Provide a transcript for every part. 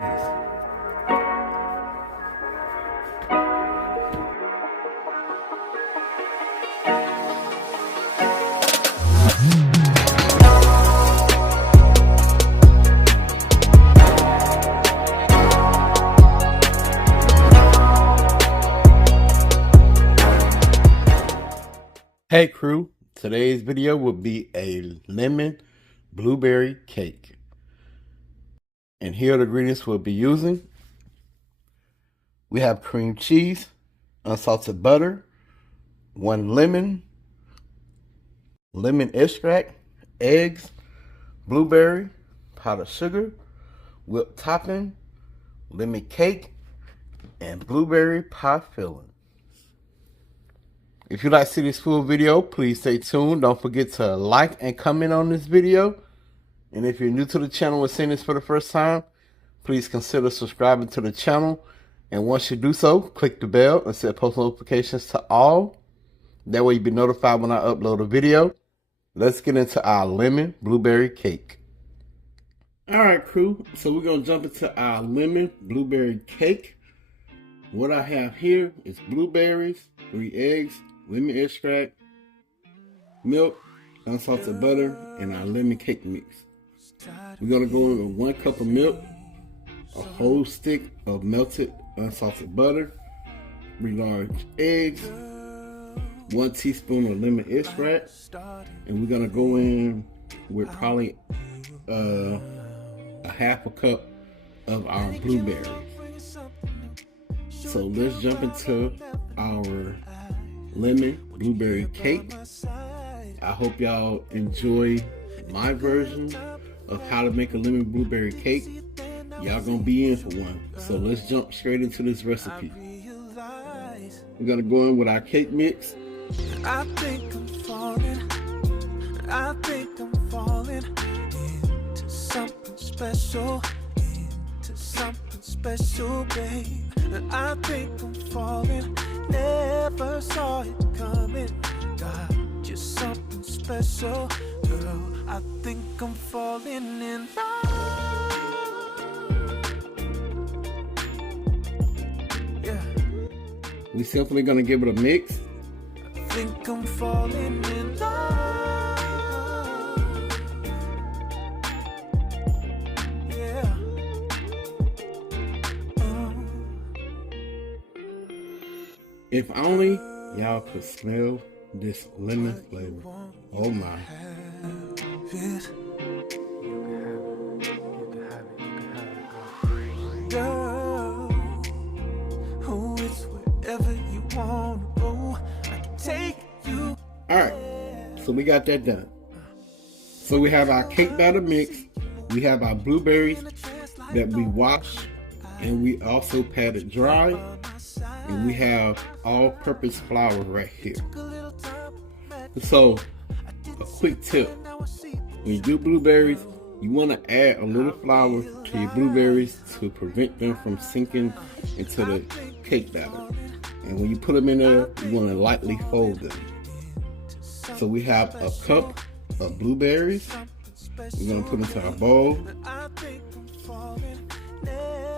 Hey crew, today's video will be a lemon blueberry cake. And here are the ingredients we'll be using. We have cream cheese, unsalted butter, 1 lemon, lemon extract, eggs, blueberry, powdered sugar, whipped topping, lemon cake, and blueberry pie filling. If you'd like to see this full video, please stay tuned. Don't forget to like and comment on this video. And if you're new to the channel or seeing this for the first time, please consider subscribing to the channel. And once you do so, click the bell and set post notifications to all. That way you'll be notified when I upload a video. Let's get into our lemon blueberry cake. Alright crew, so we're going to jump into our lemon blueberry cake. What I have here is blueberries, 3 eggs, lemon extract, milk, unsalted butter, and our lemon cake mix. We're going to go in with 1 cup of milk, a whole stick of melted unsalted butter, 3 large eggs, 1 teaspoon of lemon extract, and we're going to go in with probably a half a cup of our blueberries. So let's jump into our lemon blueberry cake. I hope y'all enjoy my version of how to make a lemon blueberry cake. Y'all gonna be in for one. So let's jump straight into this recipe. We're gonna go in with our cake mix. I think I'm falling. I think I'm falling into something special. Into something special, babe. I think I'm falling. Never saw it coming. Got just something special, girl. I think I'm falling in love. Yeah. We simply gonna give it a mix. I think I'm falling in love. Yeah. If only y'all could smell this lemon flavor. Oh my. Girl, who is wherever you wanna go, I can take you. Alright, so we got that done. So we have our cake batter mix. We have our blueberries that we washed and we also patted dry. And we have all-purpose flour right here. So, a quick tip. When you do blueberries, you want to add a little flour to your blueberries to prevent them from sinking into the cake batter. And when you put them in there, you want to lightly fold them. So we have a cup of blueberries. We're going to put into our bowl.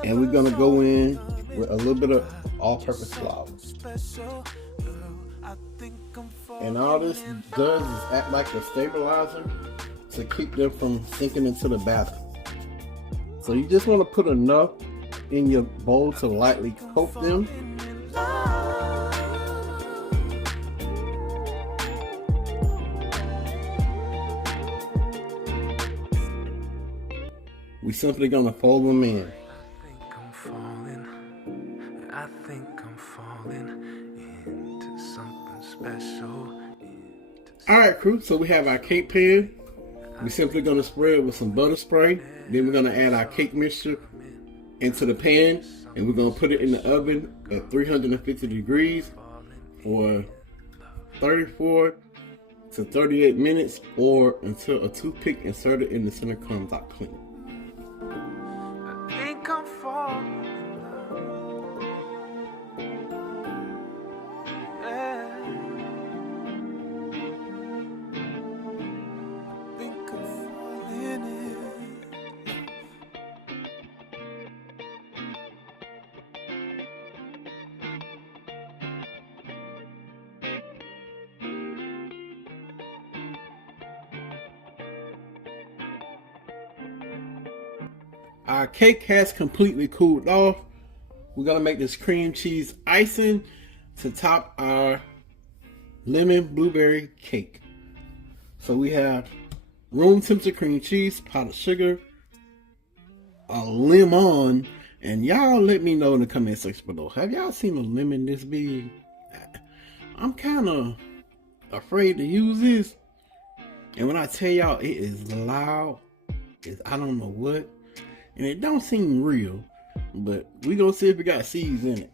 And we're going to go in with a little bit of all-purpose flour. And all this does is act like a stabilizer to keep them from sinking into the batter. So you just want to put enough in your bowl to lightly coat them. We simply gonna fold them in. I think I'm falling into something special. Alright crew, so we have our cake pan. We're simply gonna spray it with some butter spray. Then we're gonna add our cake mixture into the pan and we're gonna put it in the oven at 350 degrees for 34 to 38 minutes or until a toothpick inserted in the center comes out clean. I think I'm falling. our cake has completely cooled off. We're gonna make this cream cheese icing to top our lemon blueberry cake. So we have room temperature cream cheese, powdered sugar, a lemon, and y'all let me know in the comment section below. Have y'all seen a lemon this big? I'm kind of afraid to use this. And when I tell y'all it is loud, it's I don't know what. And it don't seem real. But we gonna see if it got seeds in it.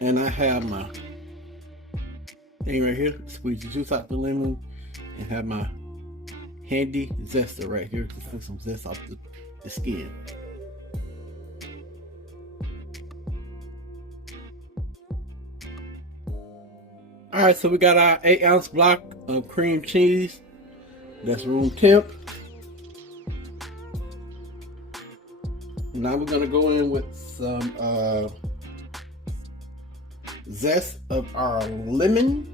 And I have my thing right here. Squeeze the juice out the lemon. And have my handy zester right here to take some zest off the skin. Alright, so we got our 8-ounce block of cream cheese. That's room temp. Now we're gonna go in with some zest of our lemon.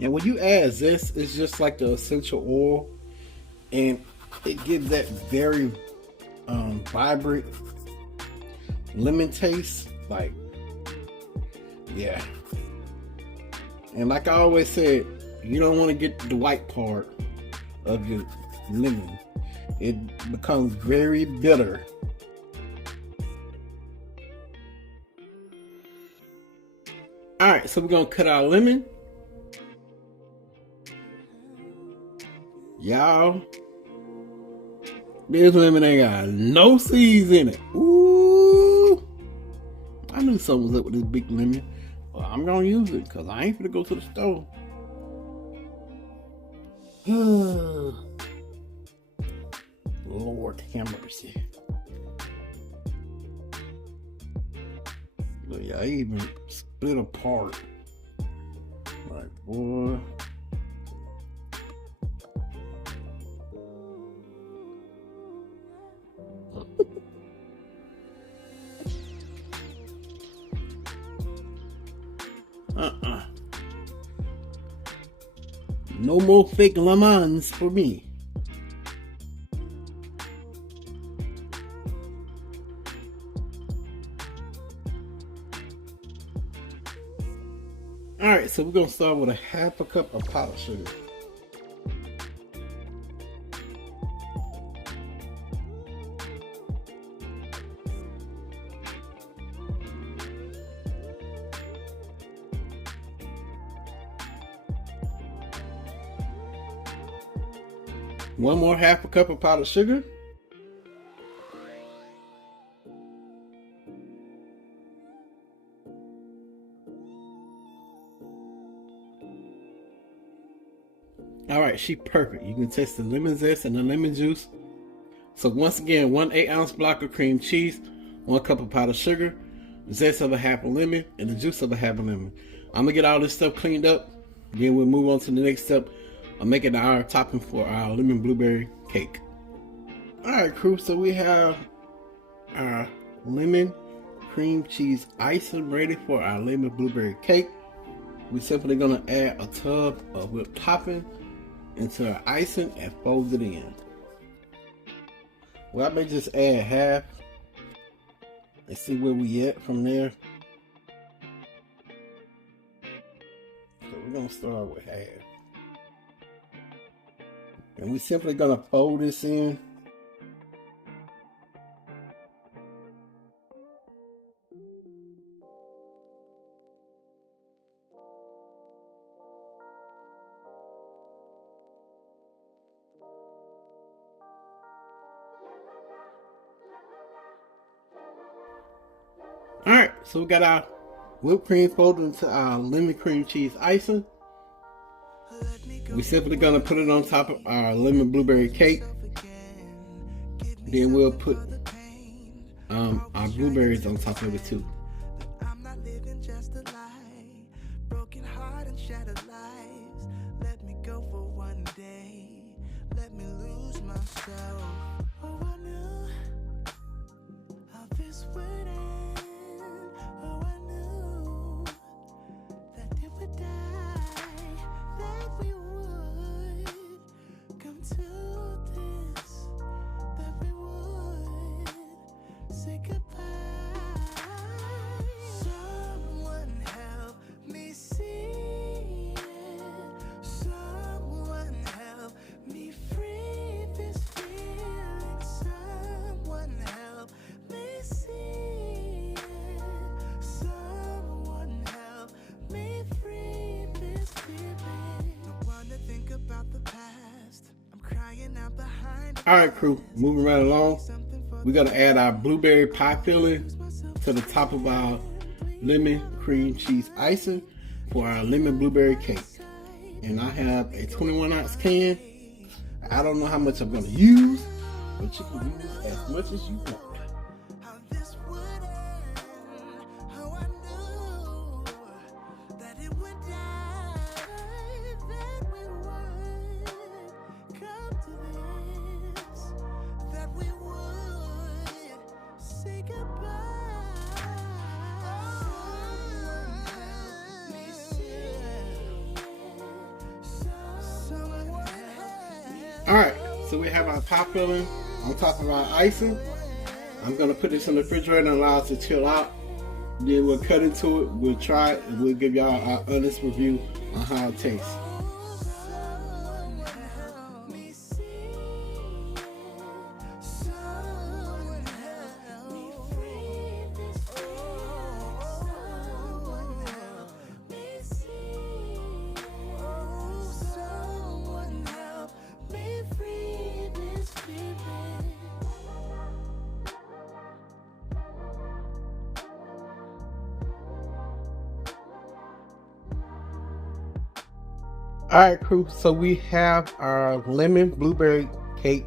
And when you add zest, it's just like the essential oil, and it gives that very vibrant lemon taste. Like, yeah. And like I always said, you don't want to get the white part of your lemon. It becomes very bitter. Alright, so we're gonna cut our lemon. Y'all, this lemon ain't got no seeds in it. Ooh, I knew something was up with this big lemon. Well, I'm gonna use it because I ain't gonna go to the store. Lord have mercy. Look, y'all even split apart. Like, boy. No more fake lemons for me. Alright, so we're going to start with a half a cup of powdered sugar. One more half a cup of powdered sugar. Alright, she perfect. You can taste the lemon zest and the lemon juice. So once again, 1 8-ounce block of cream cheese, 1 cup of powdered sugar, zest of a half a lemon, and the juice of a half a lemon. I'm gonna get all this stuff cleaned up. Then we'll move on to the next step of making our topping for our lemon blueberry cake. Alright, crew, so we have our lemon cream cheese icing ready for our lemon blueberry cake. We're simply gonna add a tub of whipped topping into our icing and fold it in. Well, I may just add half and see where we at from there. So we're gonna start with half. And we're simply gonna fold this in. Alright, so we got our whipped cream folded into our lemon cream cheese icing. We're simply gonna put it on top of our lemon blueberry cake. Then we'll put our blueberries on top of it too. I'm not living just a lie. Broken heart and shattered lives. Let me go for one day. Let me lose myself. Oh, I knew of this waiting. Oh, I knew that they would die. They Alright crew, moving right along. We're gonna add our blueberry pie filling to the top of our lemon cream cheese icing for our lemon blueberry cake. And I have a 21-ounce can. I don't know how much I'm gonna use, but you can use as much as you want. Alright, so we have our pie filling on top of our icing. I'm going to put this in the refrigerator and allow it to chill out. Then we'll cut into it, we'll try it, and we'll give y'all our honest review on how it tastes. Alright crew, so we have our lemon blueberry cake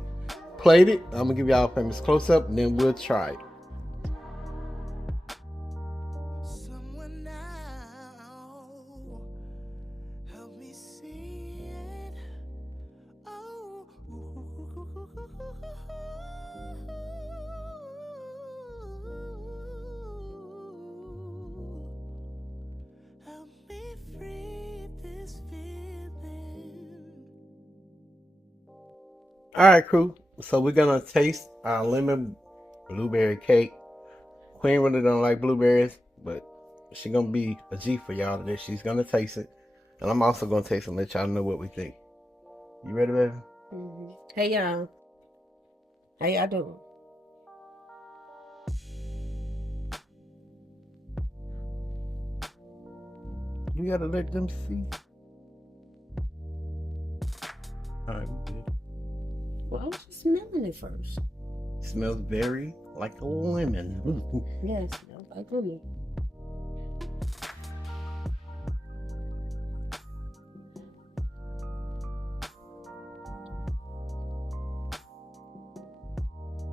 plated. I'm going to give y'all a famous close up and then we'll try it. Alright crew, so we're gonna taste our lemon blueberry cake. Queen really don't like blueberries, but she's gonna be a G for y'all today. She's gonna taste it. And I'm also gonna taste it and let y'all know what we think. You ready, baby? Mm-hmm. Hey y'all. How y'all doing? You gotta let them see. Alright, we good. Well, I was just smelling it first. It smells very like a lemon. Yeah, it smells like lemon.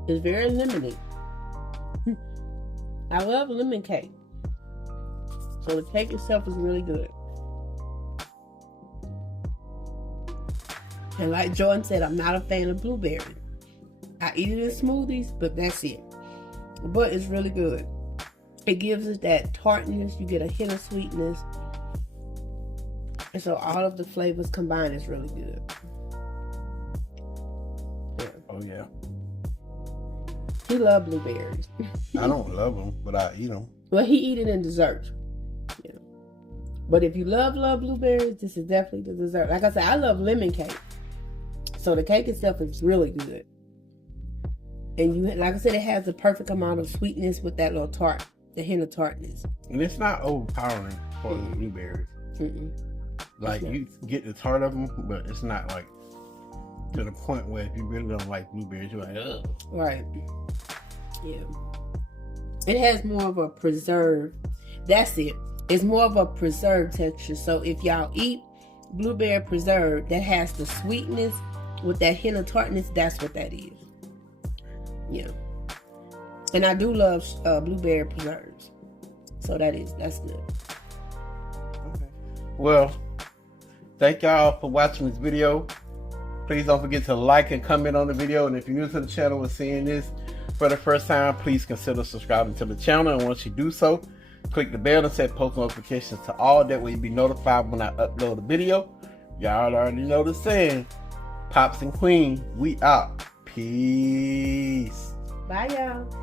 It's very lemony. I love lemon cake. So the cake itself is really good. And like Jordan said, I'm not a fan of blueberry. I eat it in smoothies, but that's it. But it's really good. It gives it that tartness. You get a hint of sweetness. And so all of the flavors combined is really good. Yeah. Oh yeah. He loves blueberries. I don't love them, but I eat them. Well, he eat it in dessert. Yeah. But if you love blueberries, this is definitely the dessert. Like I said, I love lemon cake. So the cake itself is really good. And you, like I said, it has the perfect amount of sweetness with that little tart, the hint of tartness. And it's not overpowering for the blueberries. Like you get the tart of them, but it's not like to the point where if you really don't like blueberries, you're like, ugh. Right. Yeah. It has more of a preserved. That's it. It's more of a preserved texture. So if y'all eat blueberry preserved that has the sweetness with that hint of tartness, that's what that is. Yeah. And I do love blueberry preserves. So that's good. Okay. Well, thank y'all for watching this video. Please don't forget to like and comment on the video. And if you're new to the channel and seeing this for the first time, please consider subscribing to the channel. And once you do so, click the bell and set post notifications to all. That way you'll be notified when I upload a video. Y'all already know the saying. Pops and Queen, we out. Peace. Bye, y'all.